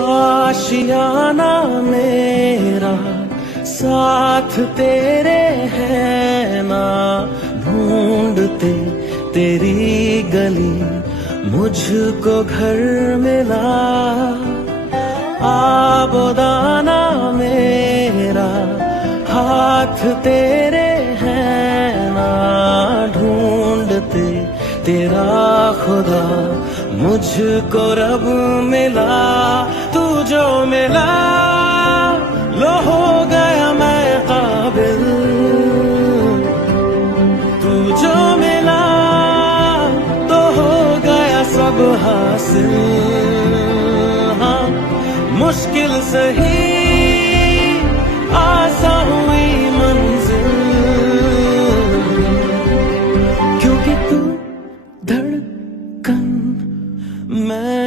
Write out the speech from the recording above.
आशियाना मेरा साथ तेरे है ना, ढूंढते तेरी गली मुझको घर मिला। आबोदाना मेरा हाथ तेरे है ना, ढूंढते तेरा खुदा मुझको रब मिला। तू जो मिला लो हो गया मैं काबिल, तू जो मिला तो हो गया सब हासिल। हाँ मुश्किल सही आसान हुई मंजिल, क्योंकि तू धड़कन मैं